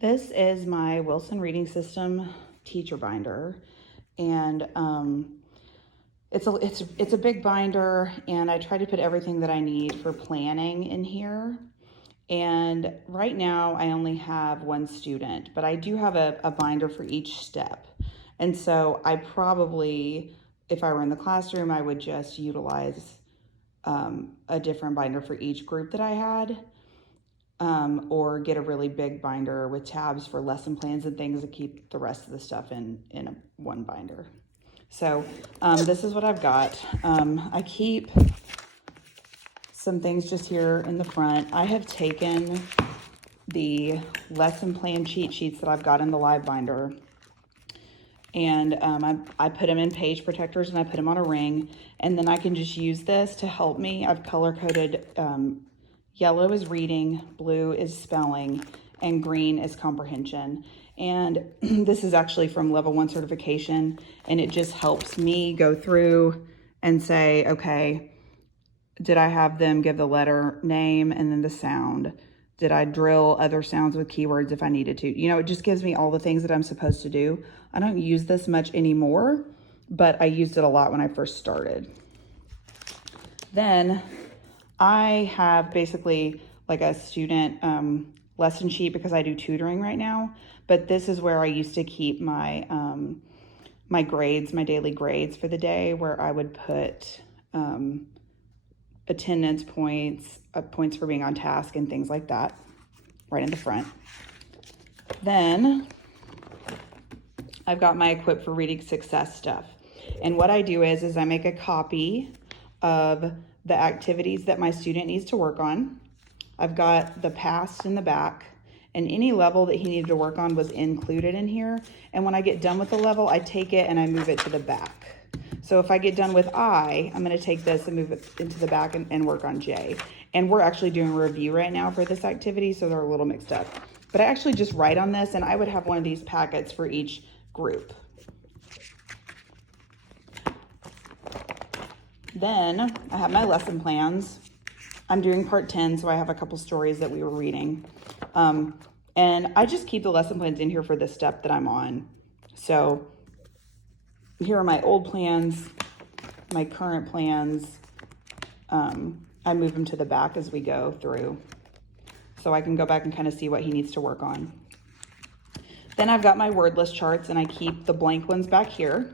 This is my Wilson Reading System teacher binder, and it's a big binder, and I try to put everything that I need for planning in here. And right now I only have one student, but I do have a binder for each step. And so I probably, if I were in the classroom, I would just utilize a different binder for each group that I had. Or get a really big binder with tabs for lesson plans and things to keep the rest of the stuff in one binder. So this is what I've got. I keep some things just here in the front. I have taken the lesson plan cheat sheets that I've got in the live binder, and I put them in page protectors, and I put them on a ring, and then I can just use this to help me. I've color coded yellow is reading, blue is spelling, and green is comprehension. And this is actually from level 1 certification, and it just helps me go through and say, okay, did I have them give the letter name and then the sound? Did I drill other sounds with keywords if I needed to? You know, it just gives me all the things that I'm supposed to do. I don't use this much anymore, but I used it a lot when I first started. Then I have basically like a student lesson sheet because I do tutoring right now, but this is where I used to keep my my grades, my daily grades for the day, where I would put attendance points, points for being on task, and things like that right in the front. Then I've got my Equip for Reading Success stuff. And what I do is I make a copy of the activities that my student needs to work on. I've got the past in the back, and any level that he needed to work on was included in here. And when I get done with the level, I take it and I move it to the back. So if I get done with I, I'm going to take this and move it into the back and work on J. And we're actually doing a review right now for this activity, so they're a little mixed up. But I actually just write on this, and I would have one of these packets for each group. Then I have my lesson plans. I'm doing part 10, so I have a couple stories that we were reading. And I just keep the lesson plans in here for the step that I'm on. So here are my old plans, my current plans. I move them to the back as we go through, so I can go back and kind of see what he needs to work on. Then I've got my word list charts, and I keep the blank ones back here.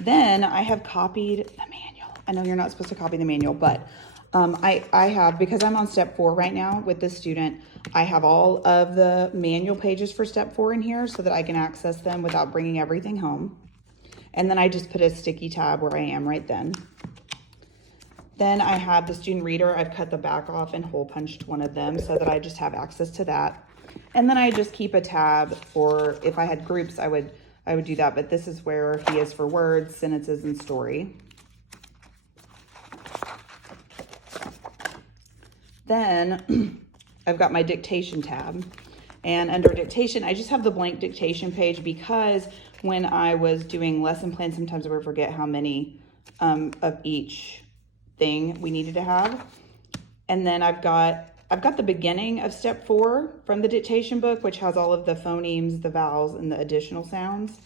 Then I have copied the manual. I know you're not supposed to copy the manual, but I have, because I'm on step 4 right now with this student, I have all of the manual pages for step 4 in here so that I can access them without bringing everything home. And then I just put a sticky tab where I am right then. Then I have the student reader. I've cut the back off and hole punched one of them so that I just have access to that. And then I just keep a tab for, if I had groups, I would do that, but this is where he is for words, sentences, and story. Then I've got my dictation tab, and under dictation, I just have the blank dictation page because when I was doing lesson plans, sometimes I would forget how many of each thing we needed to have. And then I've got the beginning of step 4 from the dictation book, which has all of the phonemes, the vowels, and the additional sounds.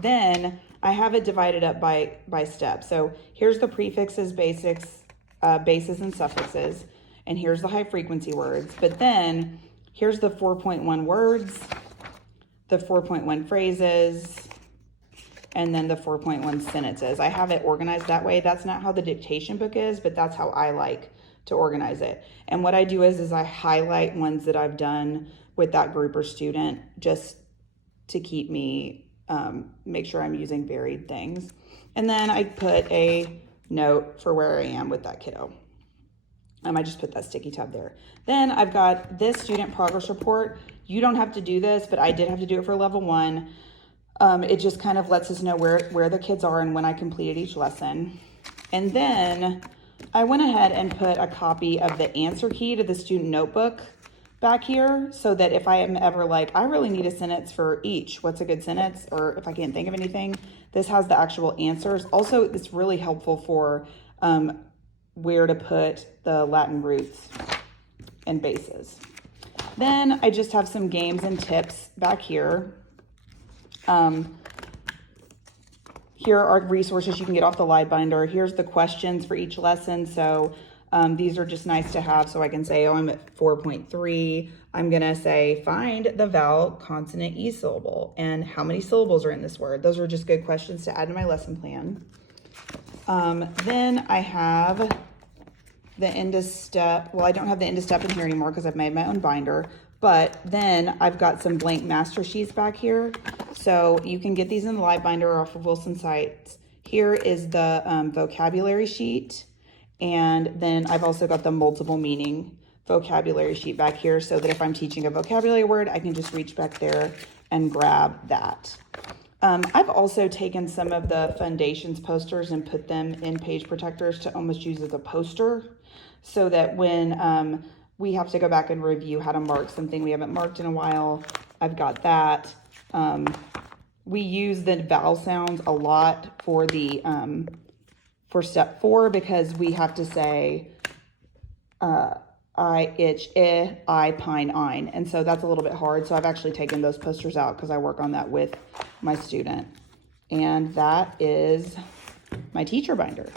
Then I have it divided up by step. So here's the prefixes, basics, bases, and suffixes. And here's the high frequency words. But then here's the 4.1 words, the 4.1 phrases, and then the 4.1 sentences. I have it organized that way. That's not how the dictation book is, but that's how I like to organize it. And what I do is I highlight ones that I've done with that group or student just to keep me, make sure I'm using varied things. And then I put a note for where I am with that kiddo. I just put that sticky tab there. Then I've got this student progress report. You don't have to do this, but I did have to do it for level 1. It just kind of lets us know where the kids are and when I completed each lesson. And then I went ahead and put a copy of the answer key to the student notebook back here so that if I am ever like, I really need a sentence for each, what's a good sentence, or if I can't think of anything, this has the actual answers. Also, it's really helpful for where to put the Latin roots and bases. Then I just have some games and tips back here. Here are resources you can get off the Live Binder. Here's the questions for each lesson. So these are just nice to have, so I can say, oh, I'm at 4.3. I'm gonna say, find the vowel, consonant, E syllable, and how many syllables are in this word. Those are just good questions to add to my lesson plan. Then I have the end of step. Well, I don't have the end of step in here anymore because I've made my own binder, but then I've got some blank master sheets back here. So you can get these in the Live Binder or off of Wilson sites. Here is the vocabulary sheet. And then I've also got the multiple meaning vocabulary sheet back here so that if I'm teaching a vocabulary word, I can just reach back there and grab that. I've also taken some of the Foundations posters and put them in page protectors to almost use as a poster so that when we have to go back and review how to mark something we haven't marked in a while, I've got that. We use the vowel sounds a lot for the for step 4 because we have to say I, itch, I, pine, ein. And so that's a little bit hard. So I've actually taken those posters out because I work on that with my student. And that is my teacher binder.